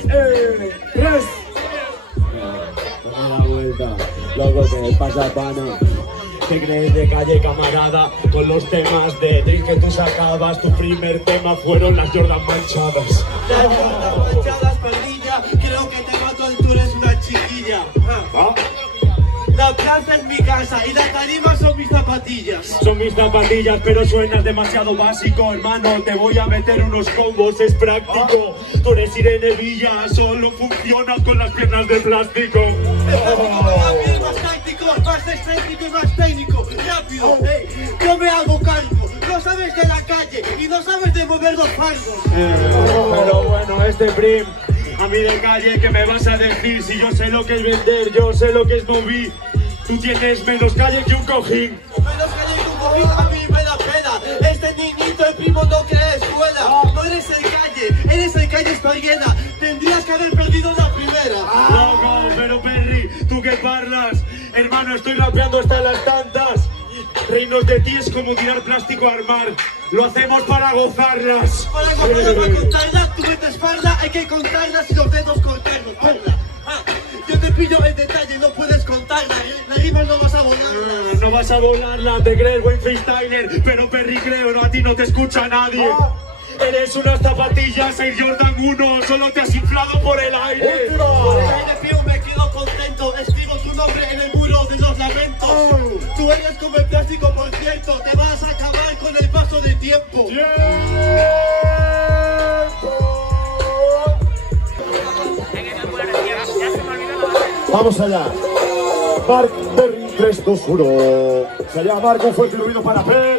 3. Dame la vuelta, loco, ¿qué pasa, pana? ¿Qué crees de Calle, camarada? Con los temas de Drink que tú sacabas, tu primer tema fueron las Jordan manchadas. Las Jordan manchadas, pandilla, creo que te mato, tú eres una chiquilla. ¿Ah? La plaza es mi casa y las tarimas son mis zapatillas. Son mis zapatillas, pero suenas demasiado básico, hermano. Te voy a meter unos combos, es práctico. Tú eres Irene Villa, solo funciona con las piernas de plástico. Más táctico, más excéntrico y más técnico. Rápido, yo me hago cargo. No sabes de la calle y no sabes de mover los fardos. Pero bueno, Prim, a mí de calle, ¿qué me vas a decir? Si yo sé lo que es vender, yo sé lo que es movie. Tú tienes menos calle que un cojín. Menos calle que un cojín, a mí me da pena. Este niñito, el primo, no cree escuela. No eres el calle, eres el calle está llena. Tendrías que haber perdido la primera. Loco, pero Perry, ¿tú qué parlas? Hermano, estoy rapeando hasta las tantas. Reírnos de ti es como tirar plástico a armar. Lo hacemos para gozarlas. Para contarlas, tú metes farda, hay que contarlas y los dedos cortarlos. Yo te pillo en detalle, no puedes contarla. La rima no vas a volarla. No vas a volarla, te crees buen freestyler. Pero Perry, creo, no, a ti no te escucha nadie. Eres unas zapatillas, Air Jordan 1, solo te has inflado por el aire. Por el aire frío me quedo contento, escribo tu nombre en el muro de los lamentos. Tú eres como el plástico, por cierto, te vas a acabar con el paso del tiempo. Vamos allá. Mark Perry 3, 2, 1. Se llama Marco, fue el ruido para Per.